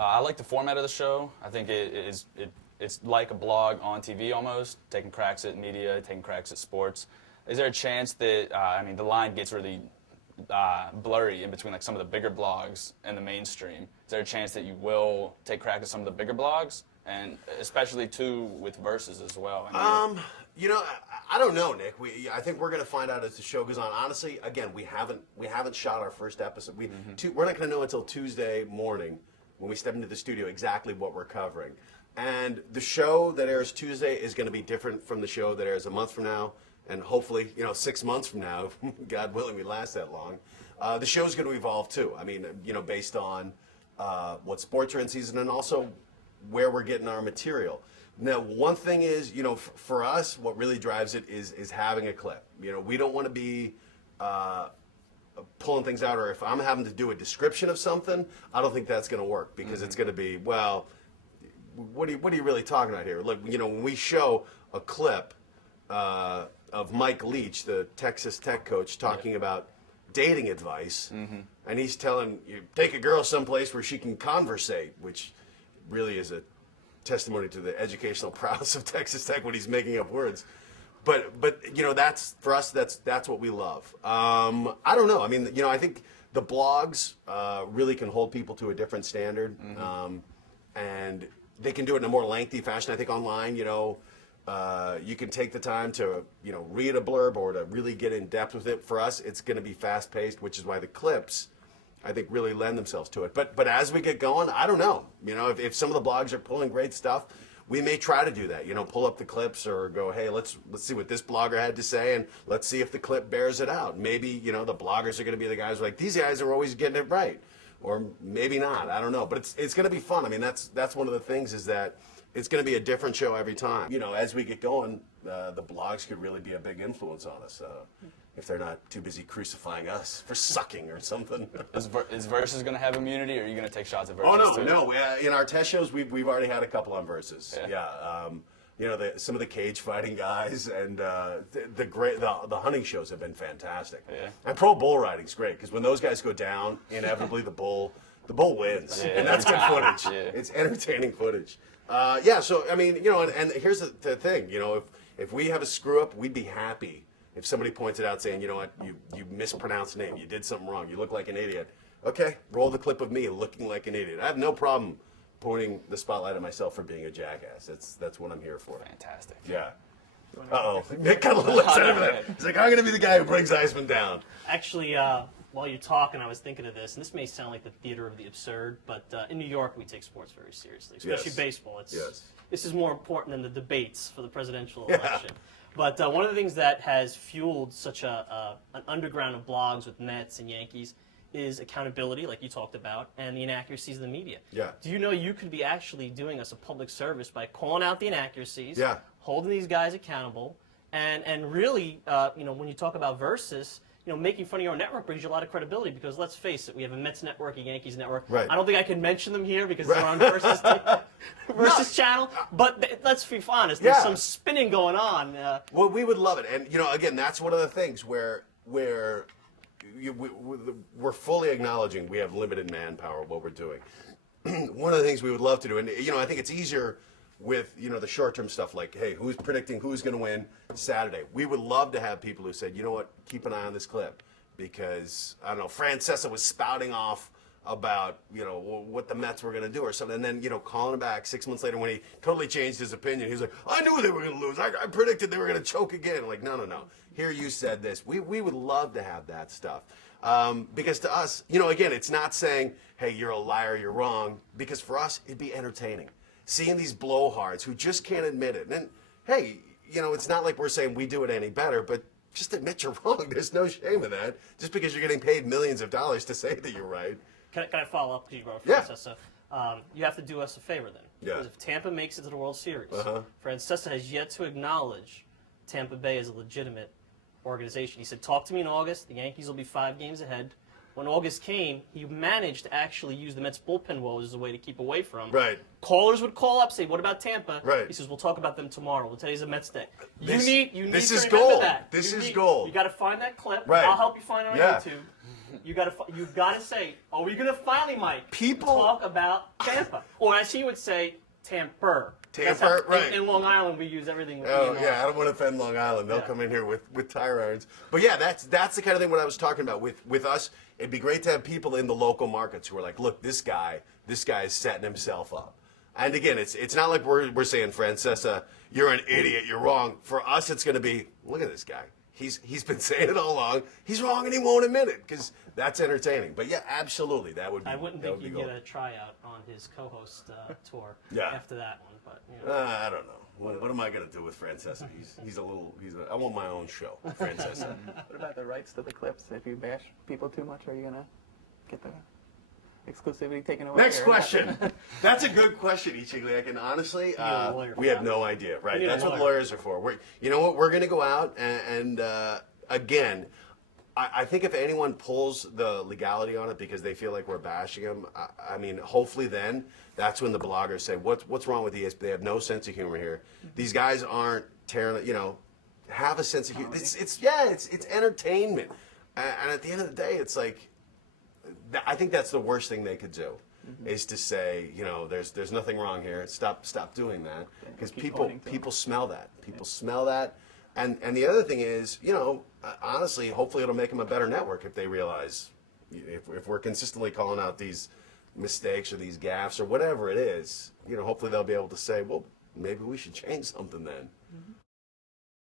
I like the format of the show. I think it's like a blog on TV almost, taking cracks at media, taking cracks at sports. Is there a chance that, I mean, the line gets really blurry in between like some of the bigger blogs and the mainstream? Is there a chance that you will take crack at some of the bigger blogs, and especially too with Versus as well? You know, I don't know, Nick. I think we're going to find out as the show goes on. Honestly, again, we haven't shot our first episode. We're not going to know until Tuesday morning when we step into the studio exactly what we're covering. And the show that airs Tuesday is going to be different from the show that airs a month from now, and hopefully, 6 months from now, if God willing, we last that long. The show's going to evolve too. I mean, based on what sports are in season and also where we're getting our material. Now, one thing is, for us, what really drives it is having a clip. We don't want to be pulling things out, or if I'm having to do a description of something, I don't think that's going to work, because it's going to be, well, what are you really talking about here? Look, when we show a clip of Mike Leach, the Texas Tech coach, talking about dating advice, and he's telling you, take a girl someplace where she can conversate, which really is a testimony to the educational prowess of Texas Tech when he's making up words. But that's, for us, that's what we love. I don't know. I mean, I think the blogs really can hold people to a different standard, and they can do it in a more lengthy fashion. I think online, you can take the time to, read a blurb or to really get in depth with it. For us, it's going to be fast paced, which is why the clips, I think, really lend themselves to it. But as we get going, I don't know. If some of the blogs are pulling great stuff, we may try to do that. Pull up the clips or go, hey, let's see what this blogger had to say, and let's see if the clip bears it out. Maybe the bloggers are going to be the guys who are like, these guys are always getting it right, or maybe not. I don't know. But it's going to be fun. I mean, that's one of the things, is that it's going to be a different show every time. As we get going, the blogs could really be a big influence on us. If they're not too busy crucifying us for sucking or something. Is Versus going to have immunity, or are you going to take shots at Versus? Oh, too? no. In our test shows, we've already had a couple on Versus. Yeah. Some of the cage fighting guys and the hunting shows have been fantastic. Yeah. And pro bull riding's great, because when those guys go down, inevitably the bull wins, and that's good footage. Yeah. It's entertaining footage. So I mean, and here's the thing. If we have a screw up, we'd be happy if somebody points it out, saying, what, you mispronounced the name, you did something wrong, you look like an idiot. Okay, roll the clip of me looking like an idiot. I have no problem pointing the spotlight at myself for being a jackass. That's what I'm here for. Fantastic. Yeah. Uh-oh. Nick got a little excited for that. He's like, I'm going to be the guy who brings Iseman down. Actually, while you're talking, I was thinking of this, and this may sound like the theater of the absurd, but in New York, we take sports very seriously, especially baseball. This is more important than the debates for the presidential election. But one of the things that has fueled such an underground of blogs with Mets and Yankees is accountability, like you talked about, and the inaccuracies of the media. Yeah. Do you know you could be actually doing us a public service by calling out the inaccuracies, holding these guys accountable, and really, when you talk about Versus, making fun of your own network brings you a lot of credibility, because let's face it, we have a Mets network, a Yankees network. Right. I don't think I can mention them here because they're on Versus channel, but let's be honest, there's some spinning going on. Well, we would love it. And, again, that's one of the things where we're fully acknowledging we have limited manpower, what we're doing. One of the things we would love to do, and, I think it's easier with, the short-term stuff, like, hey, who's predicting who's going to win Saturday? We would love to have people who said, you know what, keep an eye on this clip, because, I don't know, Francesa was spouting off about, what the Mets were going to do or something, and then, calling him back 6 months later when he totally changed his opinion. He's like, I knew they were going to lose. I predicted they were going to choke again. Like, no. Here you said this. We would love to have that stuff. Because to us, again, it's not saying, hey, you're a liar, you're wrong, because for us, it'd be entertaining. Seeing these blowhards who just can't admit it. And, hey, it's not like we're saying we do it any better, but just admit you're wrong. There's no shame in that. Just because you're getting paid millions of dollars to say that you're right. Can I follow up? Because you brought Francesa. You have to do us a favor then. Yeah. Because if Tampa makes it to the World Series, Francesa has yet to acknowledge Tampa Bay as a legitimate organization. He said, talk to me in August. The Yankees will be 5 games ahead. When August came, he managed to actually use the Mets bullpen woes as a way to keep away from. Right. Callers would call up, say, what about Tampa? Right. He says, we'll talk about them tomorrow. Well, today's a Mets day. This you need is to remember gold. that. This is gold. You got to find that clip. Right. I'll help you find it on YouTube. you gotta say, are we gonna finally, Mike, People talk about Tampa, or as he would say, Tamper. Tamper, right? In Long Island, we use everything. Oh yeah, I don't want to offend Long Island. They'll come in here with tire irons. But yeah, that's the kind of thing what I was talking about with us. It'd be great to have people in the local markets who are like, look, this guy is setting himself up. And again, it's not like we're saying, Francesa, you're an idiot, you're wrong. For us, it's going to be, look at this guy. He's been saying it all along. He's wrong and he won't admit it because that's entertaining. But yeah, absolutely, that would be. I wouldn't think you'd get a tryout on his co-host tour after that one, but you know. I don't know. What am I going to do with Francesa? I want my own show, Francesa. What about the rights to the clips? If you bash people too much, are you going to get the exclusivity taken away? Next question. That's a good question, Ichigliak. And honestly, we have no idea. Right? That's what lawyers are for. You know what? We're going to go out and again, I think if anyone pulls the legality on it because they feel like we're bashing them, I mean, hopefully then that's when the bloggers say, what's wrong with ESPN? They have no sense of humor here. These guys aren't tearing, have a sense of humor. It's entertainment. And at the end of the day, it's like, I think that's the worst thing they could do, is to say, there's nothing wrong here. Stop doing that, because people smell that. People smell that, and the other thing is, honestly, hopefully it'll make them a better network if they realize, if we're consistently calling out these mistakes or these gaffes or whatever it is, hopefully they'll be able to say, well, maybe we should change something then.